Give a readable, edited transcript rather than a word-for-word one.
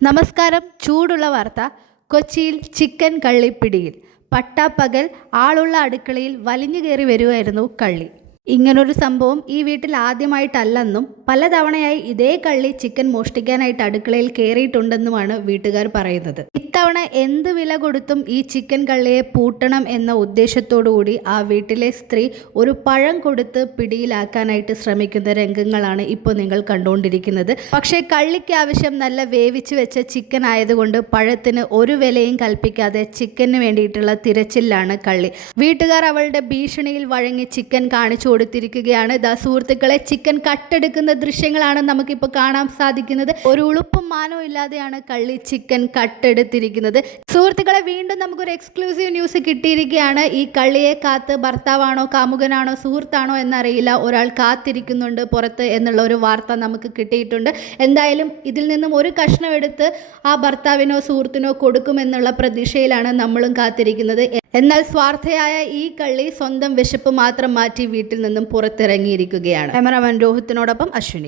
നമസ്കാരം. ചൂടുള്ള വാർത്ത. കൊച്ചിയിൽ ചിക്കൻ കള്ളി പിടിയിൽ. പട്ടാപ്പകൽ ആളുള്ള അടുക്കളയിൽ വലിഞ്ഞു കയറി വരുമായിരുന്നു കള്ളി. ഇങ്ങനൊരു സംഭവം ഈ വീട്ടിൽ ആദ്യമായിട്ടല്ലെന്നും പലതവണയായി ഇതേ കള്ളി ചിക്കൻ മോഷ്ടിക്കാനായിട്ട് അടുക്കളയിൽ കയറിയിട്ടുണ്ടെന്നുമാണ് വീട്ടുകാർ പറയുന്നത്. ഇത്തവണ എന്ത് വില കൊടുത്തും ഈ ചിക്കൻ കള്ളിയെ പൂട്ടണം എന്ന ഉദ്ദേശത്തോടുകൂടി ആ വീട്ടിലെ സ്ത്രീ ഒരു പഴം കൊടുത്ത് പിടിയിലാക്കാനായിട്ട് ശ്രമിക്കുന്ന രംഗങ്ങളാണ് ഇപ്പോൾ നിങ്ങൾ കണ്ടുകൊണ്ടിരിക്കുന്നത്. പക്ഷേ കള്ളിക്ക് ആവശ്യം നല്ല വേവിച്ച് വെച്ച ചിക്കൻ ആയതുകൊണ്ട് പഴത്തിന് ഒരു വിലയും കൽപ്പിക്കാതെ ചിക്കന് വേണ്ടിയിട്ടുള്ള തിരച്ചിലാണ് കള്ളി. വീട്ടുകാർ അവളുടെ ഭീഷണിയിൽ വഴങ്ങി ചിക്കൻ കാണിച്ചു കൊടുത്തിരിക്കുകയാണ്. സുഹൃത്തുക്കളെ, ചിക്കൻ കട്ടെടുക്കുന്ന ദൃശ്യങ്ങളാണ് നമുക്കിപ്പോൾ കാണാൻ സാധിക്കുന്നത്. ഒരു ഉളുപ്പും മാനവും ഇല്ലാതെയാണ് കള്ളി ചിക്കൻ കട്ടെടുത്തിരിക്കുന്നത്. സുഹൃത്തുക്കളെ, വീണ്ടും നമുക്കൊരു എക്സ്ക്ലൂസീവ് ന്യൂസ് കിട്ടിയിരിക്കുകയാണ്. ഈ കള്ളിയെ കാത്ത് ഭർത്താവാണോ കാമുകനാണോ സുഹൃത്താണോ എന്നറിയില്ല, ഒരാൾ കാത്തിരിക്കുന്നുണ്ട് പുറത്ത് എന്നുള്ള ഒരു വാർത്ത നമുക്ക് കിട്ടിയിട്ടുണ്ട്. എന്തായാലും ഇതിൽ നിന്നും ഒരു കഷ്ണം എടുത്ത് ആ ഭർത്താവിനോ സുഹൃത്തിനോ കൊടുക്കുമെന്നുള്ള പ്രതീക്ഷയിലാണ് നമ്മളും കാത്തിരിക്കുന്നത്. എന്നാൽ സ്വാർത്ഥയായ ഈ കള്ളി സ്വന്തം വിശപ്പ് മാത്രം മാറ്റി വീട്ടിൽ നിന്നും പുറത്തിറങ്ങിയിരിക്കുകയാണ്. ക്യാമറാമാൻ രോഹിത്തിനോടൊപ്പം അശ്വിനി.